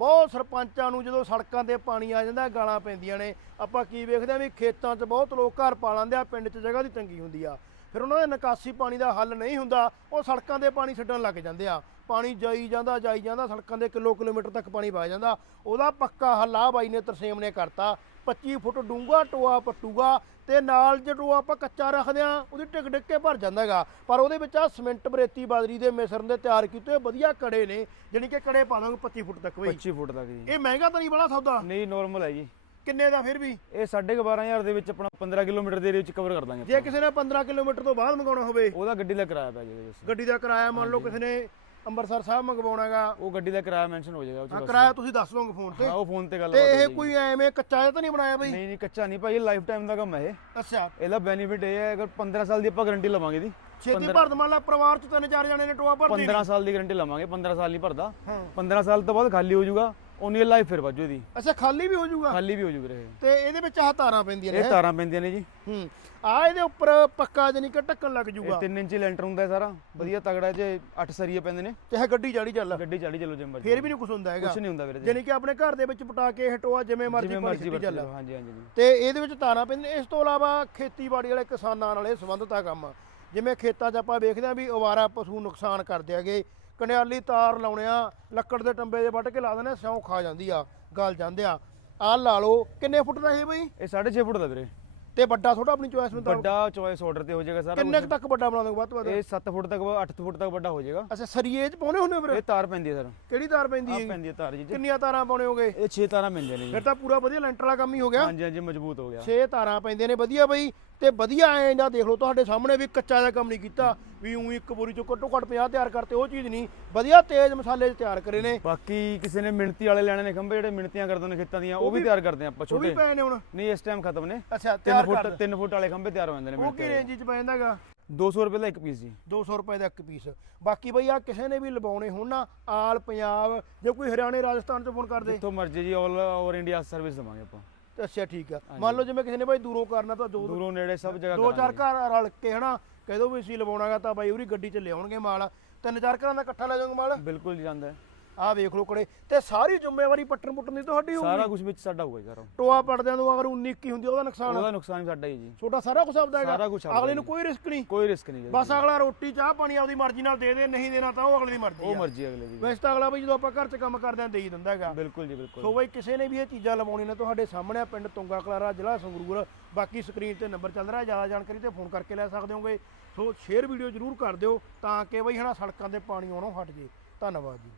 ਬਹੁਤ ਸਰਪੰਚਾਂ ਨੂੰ ਜਦੋਂ ਸੜਕਾਂ ਤੇ ਪਾਣੀ ਆ ਜਾਂਦਾ, ਗਾਲਾਂ ਪੈਂਦੀਆਂ ਨੇ। ਆਪਾਂ ਕੀ ਵੇਖਦੇ ਆ ਵੀ ਖੇਤਾਂ 'ਚ ਬਹੁਤ ਲੋਕ ਘਰ ਪਾ ਲੈਂਦੇ ਆ, ਪਿੰਡ 'ਚ ਜਗ੍ਹਾ ਦੀ ਤੰਗੀ ਹੁੰਦੀ ਆ। ਫਿਰ ਉਹਨਾਂ ਦੇ ਨਿਕਾਸੀ ਪਾਣੀ ਦਾ ਹੱਲ ਨਹੀਂ ਹੁੰਦਾ ਉਹ ਸੜਕਾਂ ਦੇ ਪਾਣੀ ਛੱਡਣ ਲੱਗ ਜਾਂਦੇ ਆ। ਪਾਣੀ ਜਾਈ ਜਾਂਦਾ ਜਾਈ ਜਾਂਦਾ ਸੜਕਾਂ ਦੇ ਕਿਲੋ ਕਿਲੋਮੀਟਰ ਤੱਕ ਪਾਣੀ ਵਗ ਜਾਂਦਾ। ਉਹਦਾ ਪੱਕਾ ਹੱਲ ਆ ਬਾਈ ਨੇ ਤਰਸੇਮ ਨੇ ਕਰਤਾ। 25 ਫੁੱਟ ਡੂੰਘਾ ਟੋਆ ਪੱਟੂਗਾ ਤੇ ਨਾਲ ਜੇ ਟੋਆ ਆਪਾਂ ਕੱਚਾ ਰੱਖਦੇ ਆ ਉਹਦੀ ਟਿਕ ਟਿਕ ਕੇ ਭਰ ਜਾਂਦਾ ਹੈਗਾ। ਪਰ ਉਹਦੇ ਵਿੱਚ ਆ ਸਿਮੈਂਟ ਬਰੇਤੀ ਬਾਜਰੀ ਦੇ ਮਿਸ਼ਰਣ ਦੇ ਤਿਆਰ ਕੀਤੇ ਵਧੀਆ ਕੜੇ ਨੇ ਜਾਣੀ ਕਿ ਕੜੇ ਪਾ ਦਾਂਗੇ 25 ਫੁੱਟ ਤੱਕ ਬਈ। 25 ਫੁੱਟ ਤੱਕ ਜੀ। ਇਹ ਮਹਿੰਗਾ ਤਾਂ ਨਹੀਂ ਬੜਾ ਸੌਦਾ? ਨਹੀਂ ਨਾਰਮਲ ਹੈ ਜੀ। ਕਿੰਨੇ ਦਾ ਫਿਰ ਵੀ? ਇਹ 12500 ਦੇ ਵਿੱਚ ਆਪਣਾ 15 ਕਿਲੋਮੀਟਰ ਦੇ ਵਿੱਚ ਕਵਰ ਕਰ ਦਾਂਗੇ ਜੇ। ਕਿਸੇ ਨੇ 15 ਕਿਲੋਮੀਟਰ ਤੋਂ ਬਾਅਦ ਮੰਗਾਉਣਾ ਹੋਵੇ। ਉਹਦਾ ਗੱਡੀ ਦਾ ਕਿਰਾਇਆ ਪੈ ਜਾਏਗਾ ਜੀ ਗੱਡੀ ਦਾ ਕਿਰਾਇਆ ਮੰਨ ਲਓ ਕਿਸੇ ਨੇ ਅੰਮ੍ਰਿਤਸਰ ਸਾਹਿਬ ਮੰਗਵਾਉਣਾਗਾ। ਉਹ ਗੱਡੀ ਦਾ ਕਿਰਾਇਆ ਮੈਂਸ਼ਨ ਹੋ ਜਾਏਗਾ ਉਹ। ਕਿਰਾਇਆ ਤੁਸੀਂ ਦੱਸ ਦੋਗੇ ਫੋਨ ਤੇ। ਹਾਂ ਉਹ ਫੋਨ ਤੇ ਗੱਲ ਤੇ ਇਹ। ਕੋਈ ਐਵੇਂ ਕੱਚਾ ਜਿਹਾ ਤਾਂ ਨਹੀਂ ਬਣਾਇਆ ਬਈ? ਨਹੀਂ ਨਹੀਂ ਕੱਚਾ ਨਹੀਂ ਭਾਈ ਲਾਈਫ ਟਾਈਮ ਦਾ ਕੰਮ ਹੈ ਇਹ। ਅੱਛਾ। ਇਹਦਾ ਬੈਨੀਫਿਟ ਇਹ ਹੈ ਅਗਰ 15 ਸਾਲ ਦੀ ਆਪਾਂ ਗਾਰੰਟੀ ਲਵਾਂਗੇ ਦੀ ਛੇਤੀ ਭਰਦ ਮੰਨ ਲਾ ਪਰਿਵਾਰ ਚ ਤਿੰਨ ਚਾਰ ਜਣੇ ਨੇ ਟੋਆ ਭਰਦੇ 15 ਸਾਲ ਦੀ ਗਾਰੰਟੀ ਲਵਾਂਗੇ 15 ਸਾਲ ਨਹੀਂ ਭਰਦਾ। ਹਾਂ। 15 ਸਾਲ ਤੋਂ ਬਾਅਦ ਖਾਲੀ ਹੋ ਜਾਊਗਾ। ਉਨੀ ਲਾਈਫ ਫਿਰ ਵੱਜੂ ਇਹਦੀ। ਅੱਛਾ ਖਾਲੀ ਵੀ ਹੋ ਜਾਊਗਾ ਖਾਲੀ ਵੀ ਹੋ ਜਾਊਗਾ ਇਹ। ਤੇ ਇਹਦੇ ਵਿੱਚ ਆਹ ਤਾਰਾਂ ਪੈਂਦੀਆਂ ਨੇ ਇਹ ਤਾਰਾਂ ਪੈਂਦੀਆਂ ਨੇ ਜੀ। ਹੂੰ ਆ ਇਹਦੇ ਉੱਪਰ ਪੱਕਾ ਜਾਨੀ ਕਿ ਢੱਕਣ ਲੱਗ ਇਹ ਜਾਊਗਾ 3 ਇੰਚੀ ਲੈਂਟਰ ਹੁੰਦਾ ਹੈ ਸਾਰਾ। ਵਧੀਆ ਤਗੜਾ ਜੇ 8 ਸਰੀਏ ਪੈਂਦੇ ਨੇ। ਚਾਹੇ ਗੱਡੀ ਜਾੜੀ ਚੱਲ। ਗੱਡੀ ਚਾੜੀ ਚਲੋ ਜਿੰਮ ਫੇਰ ਵੀ ਨਹੀਂ ਕੁਝ ਹੁੰਦਾ ਹੈਗਾ। ਕੁਝ ਨਹੀਂ ਹੁੰਦਾ ਵੀਰੇ ਜੀ। ਜਾਨੀ ਕਿ ਆਪਣੇ ਘਰ ਦੇ ਵਿੱਚ ਪਟਾ ਕੇ ਇਹ ਟੋਆ ਜਿਵੇਂ ਮਰਜ਼ੀ ਜਿਵੇਂ ਚੱਲ। ਹਾਂਜੀ ਹਾਂਜੀ ਜੀ ਤੇ ਇਹਦੇ ਵਿੱਚ ਤਾਰਾਂ ਪੈਂਦੀਆਂ ਇਸ ਤੋਂ ਇਲਾਵਾ ਖੇਤੀਬਾੜੀ ਵਾਲੇ ਕਿਸਾਨਾਂ ਨਾਲ ਇਹ ਸੰਬੰਧਿਤ ਆ ਕੰਮ। ਜਿਵੇਂ ਖੇਤਾਂ 'ਚ ਆਪਾਂ ਵੇਖਦੇ ਆ ਵੀ ਅਵਾਰਾ ਪਸ਼ੂ ਨੁਕਸਾਨ ਕਰਦੇ ਹੈਗੇ। ਕਨਿਆਲੀ ਤਾਰ ਲਾਉਣੇ ਆ ਲੱਕੜ ਦੇ ਟੰਬੇ ਦੇ ਵੱਢ ਕੇ ਲਾ ਦਿੰਦੇ ਆ, ਸਿਉਂ ਖਾ ਜਾਂਦੀ ਆ ਗਲ ਜਾਂਦੇ ਆ। ਆ ਲਾ ਲਓ ਕਿੰਨੇ ਫੁੱਟ ਦਾ ਇਹ ਬਈ? ਇਹ 6.5 ਫੁੱਟ ਦਾ ਵੀਰੇ। ਤੇ ਵੱਡਾ ਥੋੜਾ ਆਪਣੀ ਚੋਇਸ ਮੁਤਾਬਕ? ਵੱਡਾ ਚੋਇਸ ਆਰਡਰ ਤੇ ਹੋ ਜਾਏਗਾ ਸਾਰਾ ਕਿੰਨੇ ਕੁ। ਤੱਕ ਵੱਡਾ ਬਣਾ ਦੋਗੇ ਵੱਧ ਤੋਂ ਵੱਧ? ਇਹ 7 ਫੁੱਟ ਤੱਕ 8 ਫੁੱਟ ਤੱਕ ਵੱਡਾ ਹੋ ਜਾਏਗਾ। ਅੱਛਾ ਸਰੀਏ 'ਚ ਪਾਉਣੇ ਹੁੰਦੇ ਫਿਰ? ਇਹ ਤਾਰ ਪੈਂਦੀ ਹੈ ਸਰ। ਕਿਹੜੀ ਤਾਰ ਪੈਂਦੀ ਆ ਹੈ ਪੈਂਦੀ ਹੈ ਤਾਰ ਜੀ। ਜੀ। ਕਿੰਨੀਆਂ ਤਾਰਾਂ ਪਾਉਣੇ ਹੋਗੇ? ਇਹ 6 ਤਾਰਾਂ ਪੈਂਦੀਆਂ ਨੇ ਫਿਰ ਜੀ ਤਾਂ ਪੂਰਾ ਵਧੀਆ ਲੈਂਟਰ ਵਾਲਾ ਕੰਮ ਹੀ ਹੋ ਗਿਆ। ਹਾਂਜੀ ਹਾਂਜੀ ਮਜ਼ਬੂਤ ਹੋ ਗਿਆ। 6 ਤਾਰਾਂ ਪੈਂਦੀਆਂ ਨੇ ਵਧੀਆ ਬਈ। ਤੇ ਵਧੀਆ ਐਂ ਜਾਂ ਦੇਖ ਲਓ ਤੁਹਾਡੇ ਸਾਹਮਣੇ ਵੀ ਕੱਚਾ ਜਿਹਾ ਕੰਮ ਨਹੀਂ ਕੀਤਾ। ਵੀ ਉਂ ਇੱਕ ਬੋਰੀ ਚੋਂ ਘੱਟੋ ਘੱਟ 50 ਤਿਆਰ ਕਰਤੇ ਉਹ ਚੀਜ਼ ਨਹੀਂ। ਵਧੀਆ ਤੇਜ਼ ਮਸਾਲੇ 'ਚ ਤਿਆਰ ਕਰੇ ਨੇ। ਬਾਕੀ ਕਿਸੇ ਨੇ ਮਿਣਤੀ ਵਾਲੇ ਲੈਣੇ ਨੇ ਖੰਭੇ ਜਿਹੜੇ ਮਿਣਤੀਆਂ ਕਰਦੇ ਨੇ ਖੇਤਾਂ ਦੀਆਂ ਉਹ ਵੀ ਤਿਆਰ ਕਰਦੇ ਆਪਾਂ ਉਹ ਵੀ ਛੋਟੇ। ਪਏ ਨੇ ਹੁਣ। ਨਹੀਂ ਇਸ ਟਾਈਮ ਖਤਮ ਨੇ। ਅੱਛਾ 3 ਤਿਆਰ ਫੁੱਟ ਕਰ। 3 ਫੁੱਟ ਵਾਲੇ ਖੰਭੇ ਤਿਆਰ ਹੋ ਜਾਂਦੇ ਨੇ ਉਹ ਕੀ। ਰੇਂਜ 'ਚ ਪੈ ਜਾਂਦਾਗਾ? 200 ਰੁਪਏ ਦਾ ਇੱਕ ਪੀਸ ਜੀ। 200 ਰੁਪਏ ਦਾ ਇੱਕ ਪੀਸ ਬਾਕੀ ਬਈ ਆ ਕਿਸੇ ਨੇ ਵੀ ਲਵਾਉਣੇ ਹੋਣ ਨਾ ਆਲ ਪੰਜਾਬ ਜੇ ਕੋਈ ਹਰਿਆਣੇ ਰਾਜਸਥਾਨ 'ਚ ਫੋਨ ਕਰਦੇ। ਜਿੱਥੋਂ ਮਰਜ਼ੀ ਜੀ ਆਲ ਓਵਰ ਇੰਡੀਆ ਸਰਵਿਸ ਦਵਾਂਗੇ ਆਪਾਂ। ਤੇ ਅੱਛਾ ਠੀਕ ਆ। ਮੰਨ ਲਓ ਜਿਵੇਂ ਕਿਸੇ ਨੇ ਬਾਈ ਦੂਰੋਂ ਕਰਨਾ ਤਾਂ ਦੋ ਦੂਰੋਂ ਨੇੜੇ ਸਭ ਜਗ੍ਹਾ ਦੋ ਚਾਰ। ਘਰ ਰਲ ਕੇ ਹਨਾ ਕਹਿ ਦੋ ਵੀ ਅਸੀਂ ਲਵਾਉਣਾਗਾ ਤਾਂ ਬਾਈ ਉਹਦੀ ਗੱਡੀ 'ਚ ਲਿਆਉਣਗੇ ਮਾਲ। ਤਿੰਨ ਚਾਰ ਘਰਾਂ ਦਾ ਇਕੱਠਾ ਲੈ ਜਾਓਗੇ ਮਾਲ? ਬਿਲਕੁਲ ਜਾਂਦਾ ਆਹ ਵੇਖ ਲਓ ਕੜੇ ਤੇ ਸਾਰੀ ਜ਼ਿੰਮੇਵਾਰੀ ਪੱਟਣ ਪੁੱਟਣ ਦੀ ਤੁਹਾਡੀ ਸਾਰਾ ਹੋਊਗੀ ਕੁਝ ਵਿੱਚ ਸਾਡਾ ਹੋਊਗਾ ਜੀ ਸਾਰਾ। ਟੋਆ ਪੜਦਿਆਂ ਤੋਂ ਅਗਰ 19 21 ਹੁੰਦੀ ਆ, ਉਹਦਾ ਨੁਕਸਾਨ ਉਹਦਾ ਨੁਕਸਾਨ ਵੀ ਸਾਡਾ ਹੀ ਜੀ। ਛੋਟਾ ਸਾਰਾ ਕੁਝ ਆਪਦਾ ਹੈਗਾ। ਸਾਰਾ ਕੁਛ ਆਪਦਾ ਅਗਲੇ ਨੂੰ ਜੀ। ਕੋਈ ਰਿਸਕ ਨਹੀਂ। ਕੋਈ ਰਿਸਕ ਨਹੀਂ ਜੀ। ਬਸ ਅਗਲਾ ਰੋਟੀ ਚਾਹ ਪਾਣੀ ਆਪਦੀ ਮਰਜ਼ੀ ਨਾਲ ਦੇ ਦੇ ਨਹੀਂ ਦੇਣਾ ਤਾਂ ਉਹ ਅਗਲੇ ਦੀ ਮਰਜ਼ੀ ਉਹ ਆ ਮਰਜ਼ੀ ਅਗਲੇ ਦੀ। ਵੈਸੇ ਤਾਂ ਅਗਲਾ ਬਈ ਜਦੋਂ ਆਪਾਂ ਘਰ 'ਚ ਕੰਮ ਕਰਦੇ ਆਂ ਦੇ ਹੀ ਦਿੰਦਾ ਹੈਗਾ। ਬਿਲਕੁਲ ਜੀ ਬਿਲਕੁਲ। ਸੋ ਬਈ ਕਿਸੇ ਨੇ ਵੀ ਇਹ ਚੀਜ਼ਾਂ ਲਵਾਉਣੀਆਂ ਨੇ ਤੁਹਾਡੇ ਸਾਹਮਣੇ ਆ ਪਿੰਡ ਤੁੰਗਾ ਕਲਾਰਾ ਜ਼ਿਲ੍ਹਾ ਸੰਗਰੂਰ। ਬਾਕੀ ਸਕਰੀਨ ਤੇ ਨੰਬਰ ਚੱਲ ਰਿਹਾ ਜ਼ਿਆਦਾ ਜਾਣਕਾਰੀ ਤੇ ਫੋਨ ਕਰਕੇ ਲੈ ਸਕਦੇ ਹੋਗੇ ਸੋ ਸ਼ੇਅਰ ਵੀਡੀਓ ਜ਼ਰੂਰ ਕਰ ਦਿਓ ਤਾਂ ਕਿ ਬਈ ਹਨਾ ਸੜਕਾਂ ਤੇ ਪਾਣੀ ਆਉਣੋਂ ਹਟ ਜੇ। ਧੰਨਵਾਦ ਜੀ।